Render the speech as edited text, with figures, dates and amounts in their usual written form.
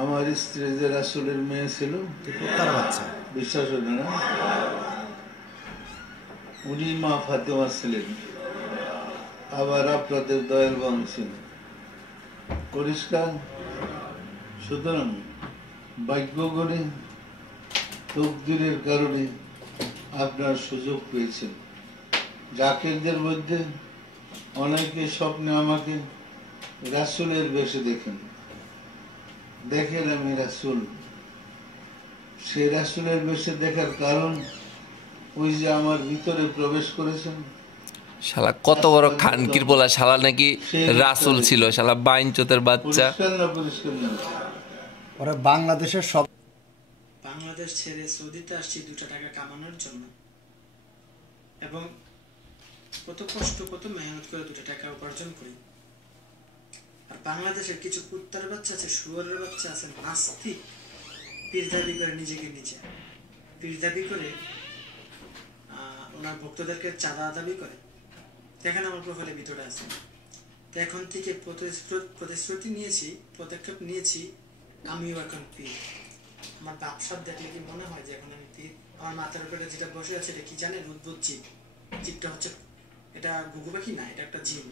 আমার স্ত্রী যে রাসূলের মেয়ে ছিল, কুত্তার বাচ্চা, বিশ্বাস হলো না, উনি মা ফাতেমা ছিলেন। আবার আপনাদের দয়াল বাম ছিল। পরিষ্কার। সুতরাং ভাগ্য করে তকদিরের কারণে আপনার সুযোগ পেয়েছেন। জাকিরদের মধ্যে অনেকে স্বপ্নে আমাকে রাসূলের বেশে দেখেন, আমি রাসূল। সেই রাসূলের বেশে দেখার কারণ ওই যে আমার ভিতরে প্রবেশ করেছেন। শালা কত বড় খানকির বলা, শালা নাকি রাসূল ছিল, শালা বাইনচোতের বাচ্চা। ওরা বাংলাদেশের সব বাংলাদেশ ছেড়ে সৌদিতে আসছি 2টা টাকা কামানোর জন্য, এবং কত কষ্ট কত মেহনত করে 2টা টাকা উপার্জন করি। আর বাংলাদেশের কিছু কুত্তার বাচ্চা আছে, শুয়োরের বাচ্চা আছে, নাস্তিক, পীর দাবি করে, নিজেকে নিজে পীর দাবি করে, ওনার ভক্তদেরকে চাঁদা দাবি করে। দেখেন আমার প্রোফাইলে ভিতরে আছে। তো এখন থেকে প্রতিশ্রুতি নিয়েছি, পদক্ষেপ নিয়েছি, আমিও এখন পীর। আমার ব্যবসা দেখলে কি মনে হয় যে এখন আমি পীর? আমার মাথার উপরে যেটা বসে আছে এটা কি জানেন? উদ্ভুত জীব। জীবটা হচ্ছে, এটা ঘুঘু পাখি না, এটা একটা জিন।